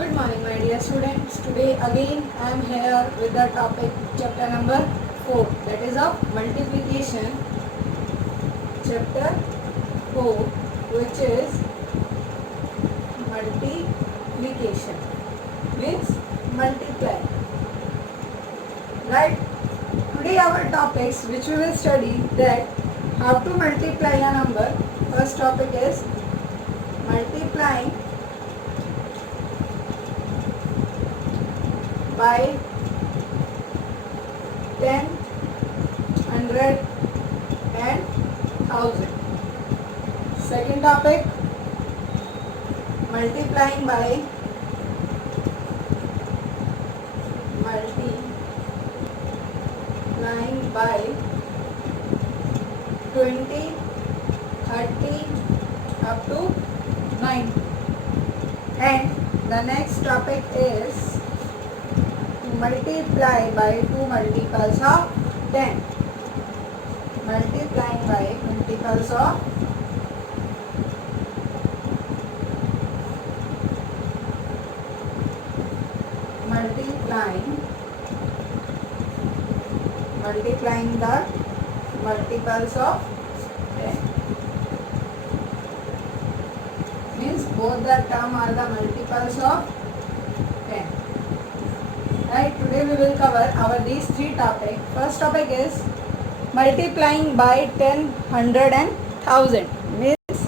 Good morning, my dear students. Today again I am here with the topic chapter number 4, that is of multiplication. Chapter 4, which is multiplication, means multiply. Right? Today our topics which we will study, that how to multiply a number. First topic is multiplying by 10, 100 and 1000. Second topic, multiplying by 20, 30 up to 9. And the next topic is multiply by 2 multiples of 10. Multiplying by multiples of 10. Multiplying the multiples of 10. Means both the term are the multiples of 10. Right, today we will cover our these three topics. First topic is multiplying by 10, 100 and 1000. Means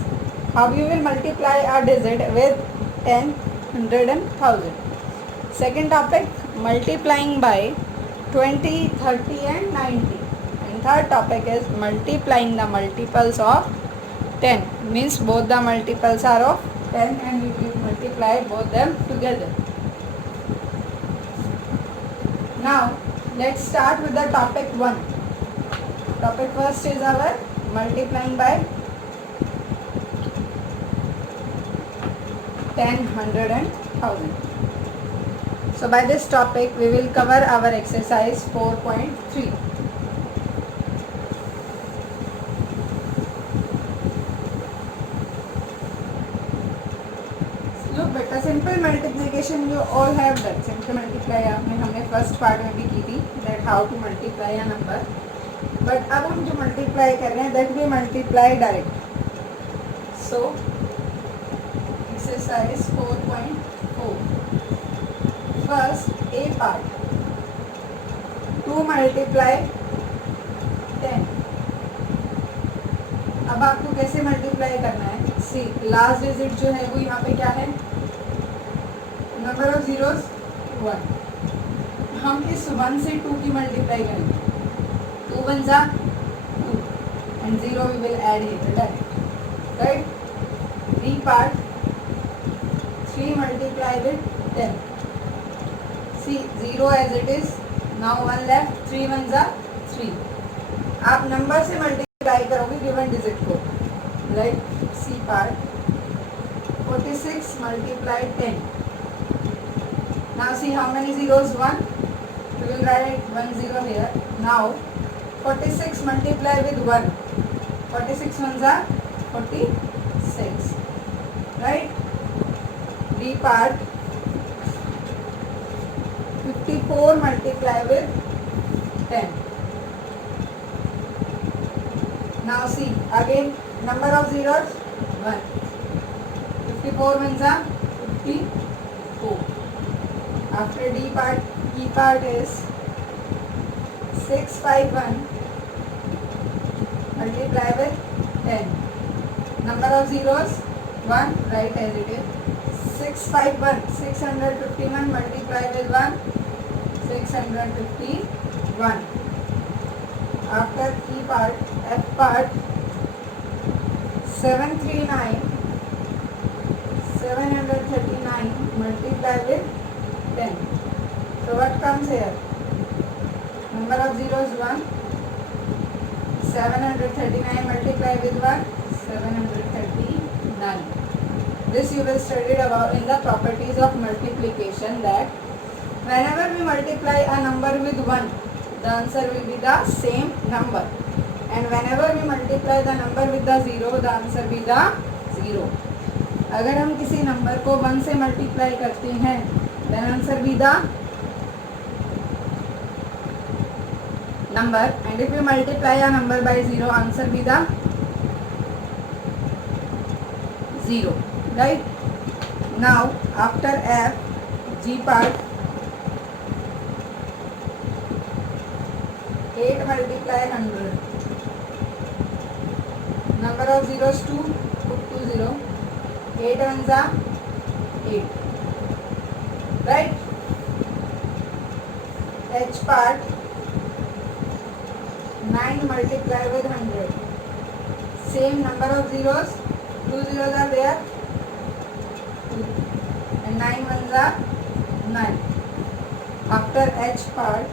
how you will multiply a digit with 10, 100 and 1000. Second topic, multiplying by 20, 30 and 90. And third topic is multiplying the multiples of 10. Means both the multiples are of 10 and we will multiply both them together. Now, let's start with the topic 1. Topic first is our multiplying by 10, 100 and 1000. So, by this topic, we will cover our exercise 4.3. Look बेटा, simple multiplication you all have done. Simple multiply हमने first part में भी की थी, that how to multiply a number. But अब हम जो multiply कर रहे हैं, that we multiply direct. So exercise 4.4. First a part, 2 multiply 10. अब आपको कैसे मल्टीप्लाई करना है? सी, लास्ट डिजिट जो है वो यहाँ पे क्या है? Number of zeros 1. हम इस 1 से 2 की मल्टीप्लाई करेंगे. 2 1 जा 2 and 0 we will add here, right? B part, 3 multiply with 10. See, 0 as it is. Now 1 left. 3 1 जा 3. आप नंबर से मल्टीप्लाई करोगे गिवन डिजिट को, right? C part, 46 multiply 10. Now see how many zeros? 1. We will write 1 0 here. Now 46 multiply with 1. 46 ones are 46. Right? B part, 54 multiply with 10. Now see, again number of zeros 1. 54 ones are 54. After D part, E part is 651 multiply with 10. Number of zeros 1, right as it is. 651, 651 multiply with 1, 651. After E part, F part, 739 multiply with 10. So what comes here? Number of zeros 1. 739 multiply with 1, 739. This you will study about in the properties of multiplication, that whenever we multiply a number with 1, the answer will be the same number. And whenever we multiply the number with the 0, the answer will be the 0. अगर हम किसी number को 1 से multiply करते हैं then answer be the number, and if you multiply a number by 0 answer be the 0, right? Now after f, g part, 8 multiply 100, number of zeros 2, put 2 0, 8 ones are 8, right? h part, 9 multiply with 100, same number of zeros, 2 zeros are there, and 9 ones are 9. After h part,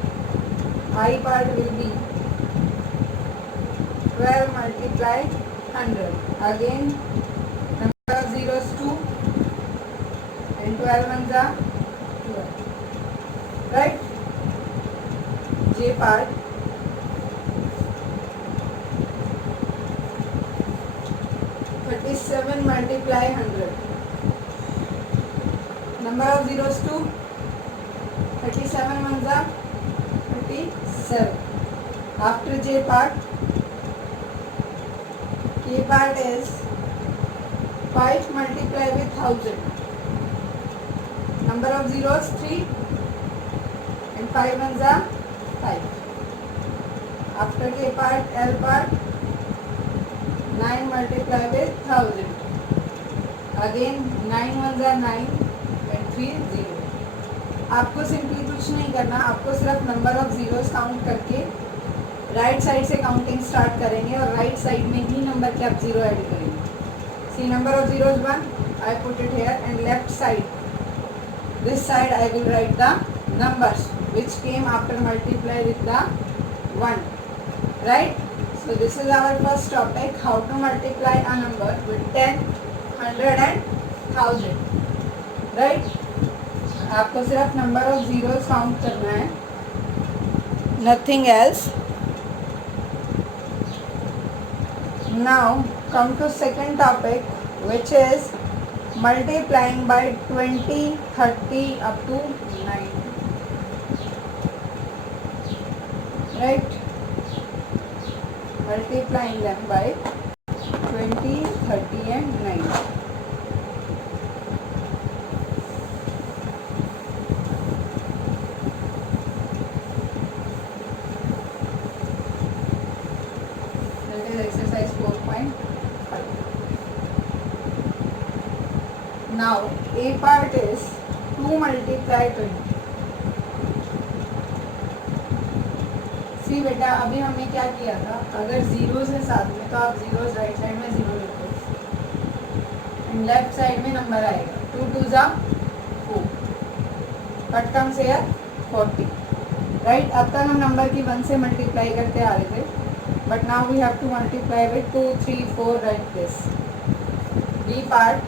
I part will be 12 multiply 100. Again number of zeros 2 and 12 ones are 12. Right? J part, 37 multiply 100. Number of zeros 2, 37 ones are 37. After J part, K part is 5 multiply with 1000. Number of zeros 3 and 5 ones are 5. After K part, L part, 9 multiply with 1000. Again 9 ones are 9 and 3 0. आपको simply कुछ नहीं करना, आपको सिर्फ number of zeros count करके right side से counting start करेंगे और राइट साइड में ही नंबर के आप जीरो ऐड करेंगे. See number of zeros 1, I put it here, and left side this side I will write the numbers which came after multiply with the 1, right? So this is our first topic, how to multiply a number with 10, 100 and 1000, right? आपको सिर्फ number of zeros count करना है, nothing else. Now come to second topic which is multiplying by 20, 30 up to 9, right? Multiplying them by 20, 30 and 9. That is exercise 4.5. Now A part is 2 multiply 20. सी बेटा, अभी हमने क्या किया था, अगर जीरोस है साथ में तो आप जीरोस राइट साइड में जीरो लिखो एंड लेफ्ट साइड में नंबर आएगा. 2 2 जा 4, बट कम से 40, राइट? अब तक हम नंबर की 1 से मल्टीप्लाई करते आ रहे थे, but now we have to multiply with 2 3 4, write this. B part,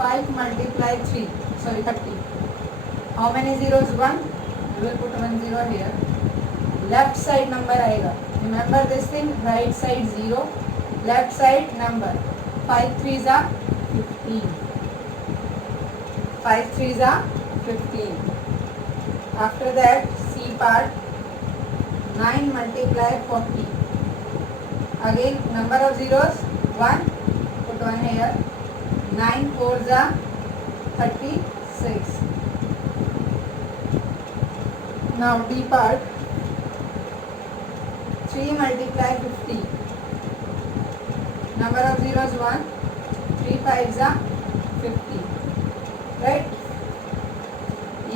5 multiply 3, sorry 30. How many zeros? 1. We will put 1 0 here. Left side number आएगा, remember this thing, right side 0, left side number. 5 3 जा 15, 5 3 जा 15. After that C part, 9 multiply 40. Again number of zeros 1, put 1 here. 9 4 जा 36. Now D part, 3 multiply 50. Number of zeros 1, 3 5 are 50, right?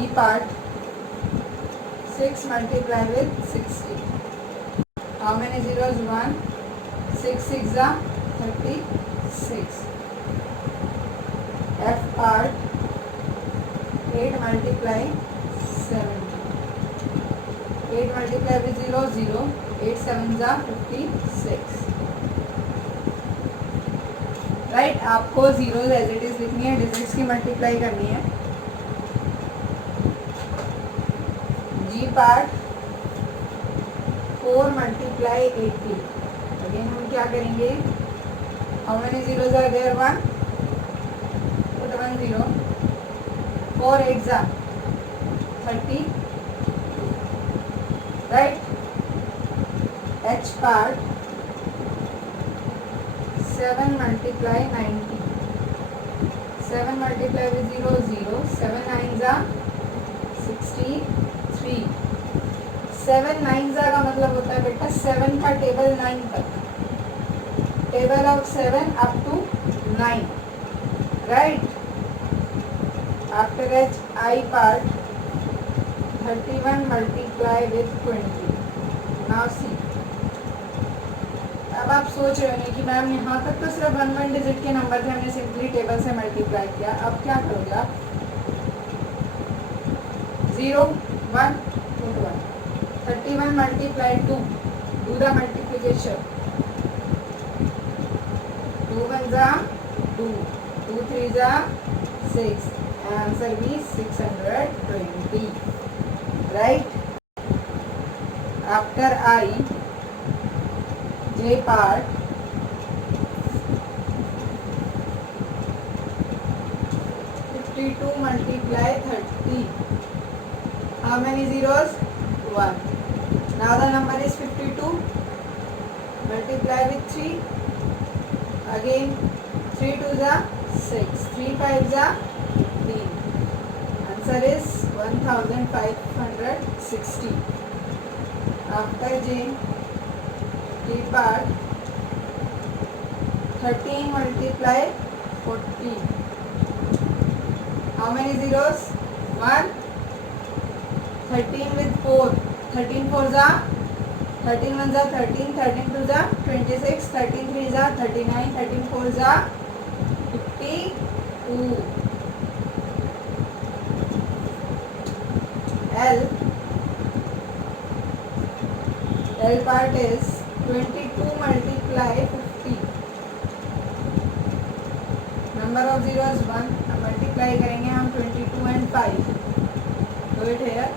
E part, 6 multiply with 60. How many zeros? 1, 6 6 are 36. F part, 8 multiply 70. 8 multiply with 0 0, 8 7 are 56, right? आपको zeros as it is लिखनी है, digits की multiply करनी है. जी part, 4 multiply 80. Again हम क्या करेंगे, how many zeros are there? 1. 0, 4 8 30, right? H part 7 multiply 90, 7 multiply with 0 0, 7 9s are 63, 7 9s का मतलब होता है बेटा 7 का टेबल 9 तक, table of 7 up to 9, right? After H, I part 31 multiply with 20. Now see. अब आप सोच रहे होंगे कि मैम यहाँ तक तो सिर्फ वन डिजिट के नंबर थे, हमने सिंपली टेबल से मल्टीप्लाई किया, अब क्या करोगे आप? 0 1 put 1, 31 multiply 2, do the multiplication, 2 1s are 2, 2 3s are 6, answer is 620, right? After I, J part 52 multiply 30, how many zeros? 1. Now the number is 52, multiply with 3, again 3 2s are 6, 3 5s are 15, answer is 1560. After J, T part 13 multiply 40, how many zeros? 1, 13 with 4, 13 4s are 13 1s are 13, 13 2s are 26, 13 3s are 39, 13 4s are 52. L part is 22 multiply 50, number of zeros 1, अब multiply करेंगे हम 22 and 5, do it here,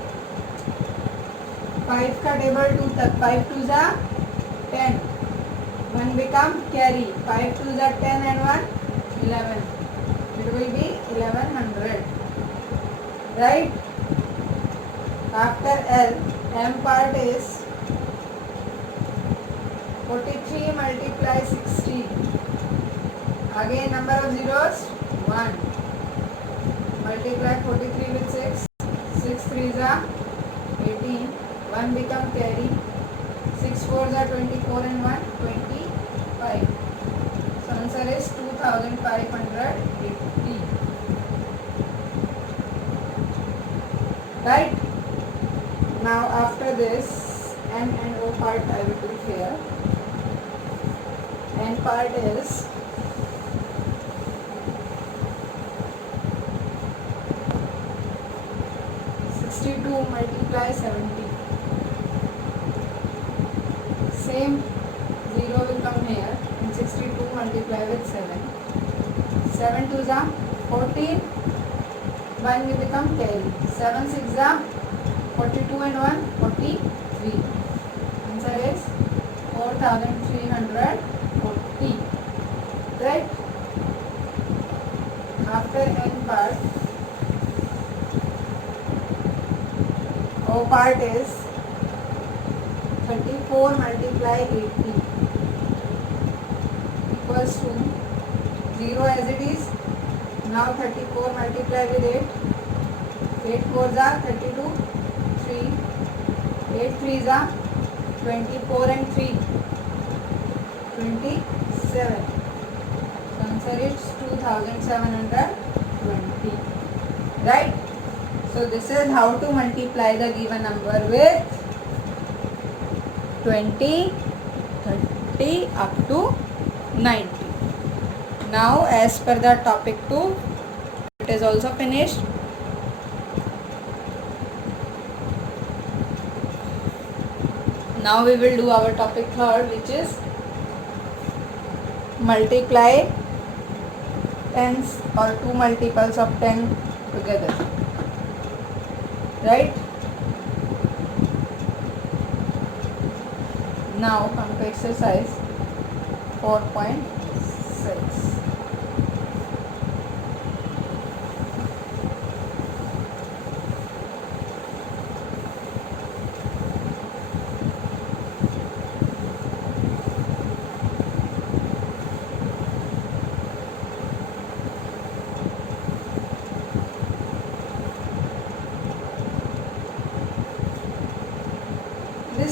5 का table 2 तक, 5 2s are 10, 1 become carry, 5 2s are 10 and 1 11, it will be 1100, right? After L, M part is 43 multiply 60, again number of zeros 1, multiply 43 with 6, 6 3s are 18, 1 become carry, 6 4s are 24 and 1 25, so answer is 2580, right? Now after this, N and O part I will do here. N part is 62 multiply 70, same 0 will come here, and 62 multiply with 7, 7 2s are 14, 1 will become carry, 7 6s are 42 and 1 43, answer is 4340, right? After N part, O part is 34 multiply 80 equals to 0 as it is. Now 34 multiply with 8, 8 4s are 32, 3, 8 3s are 24 and 3 27, so answer is 2720, right? So this is how to multiply the given number with 20, 30 up to 90. Now as per the topic 2, it is also finished. Now we will do our topic 3rd, which is multiply tens or 2 multiples of 10 together, right? Now come to exercise 4.6.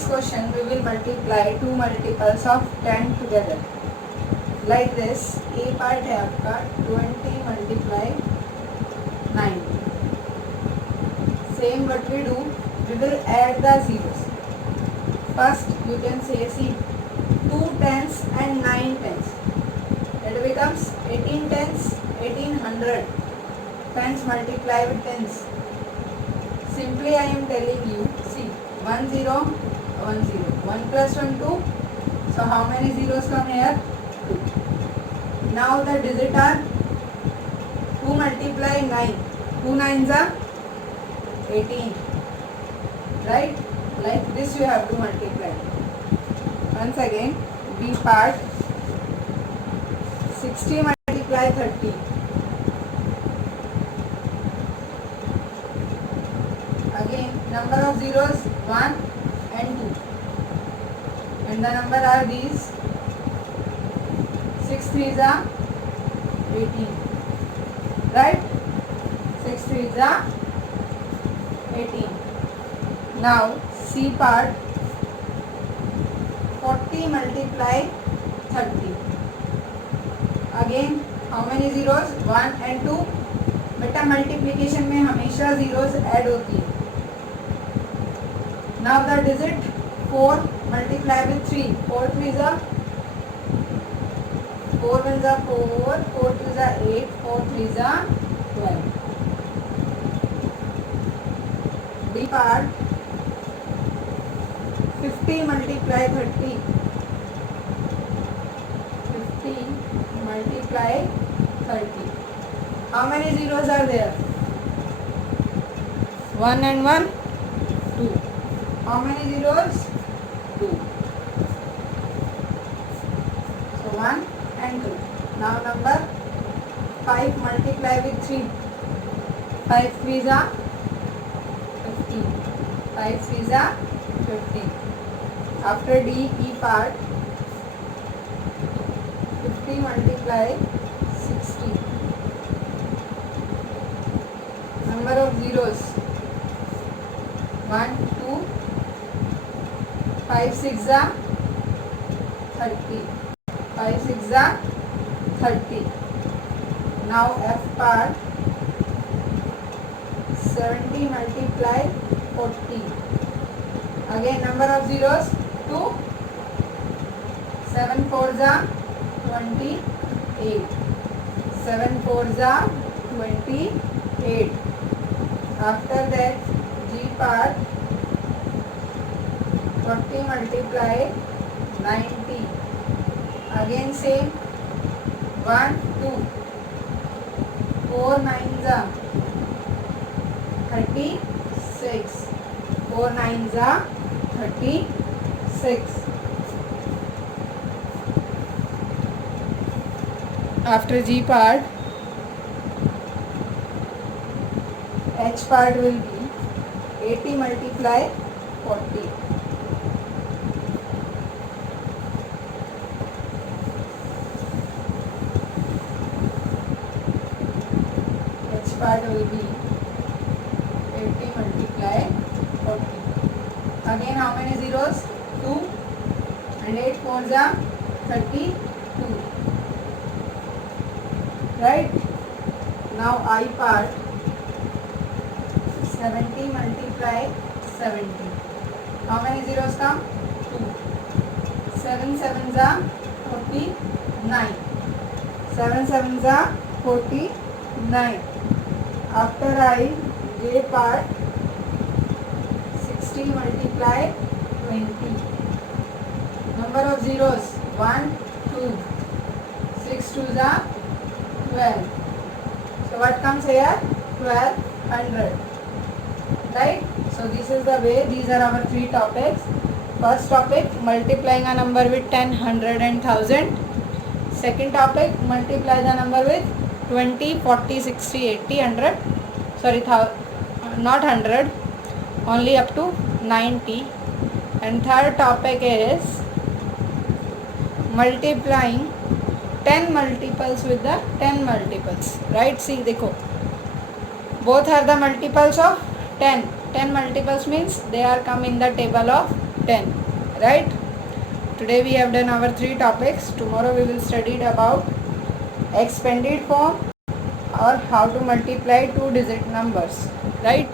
question we will multiply two multiples of 10 together. Like this, A part है आपका 20 multiply 90. Same what we do, we will add the zeros. First you can say, see, 2 tens and 9 tens. It becomes 18 tens, 1800. Tens multiply with tens. Simply I am telling you, see, 1 0, 1 0, 1 plus 1 2. So how many zeros come here? 2. Now the digit are 2 multiply 9. 2 nines are 18. Right? Like this you have to multiply. Once again, B part 60 multiply 30. Again, number of zeros 1 and 2. And the number are these. 6 threes are 18. Right? 6 threes are 18. Now, C part 40 multiply 30. Again, how many zeros? 1 and 2. बेटा multiplication में हमेशा zeros add होती है. Now the digit 4 multiply with 3. 4 3s are 4 1s are 4, 4 2s are 8, 4 3s are 12. D part 50 multiply 30. 50 multiply 30. How many zeros are there? 1 and 1, 2. How many zeros? 2. So 1 and 2. Now number 5 multiply with 3. 5 3s are 15. 5 3s are 15. After D, E part 50 multiply 60. Number of zeros 1 2. 5 6 are 30. 5 6 are 30. Now F part 70 multiply 40. Again number of zeros 2. 7 4s are 28. 7 4s are 28. After that G part 40 multiply 90. Again same 1 2. 4 9s are 36. 4 9s are 36. After G part, H part will be 80 multiply 40. H part will be 80 multiply 40. Again how many zeros? 2 and 8 4s are 32. Right? Now I part 70 multiply 70. How many zeros come? 2. 7 7s are 49. 7 7s are 49. After I, J part 60 multiply 20. Number of zeros 1 2. 6 2s are 12. So what comes here? 1200. Right? So this is the way. These are our 3 topics. First topic, multiplying a number with 10, 100 and 1000. Second topic, multiply the number with 20, 40, 60, 80, 100. Sorry, not 100. Only up to 90. And third topic is multiplying 10 multiples with the 10 multiples. Right? See, देखो. Both are the multiples of 10. 10 multiples means they are come in the table of 10. Right? Today we have done our 3 topics. Tomorrow we will study about expanded form or how to multiply 2-digit numbers. Right?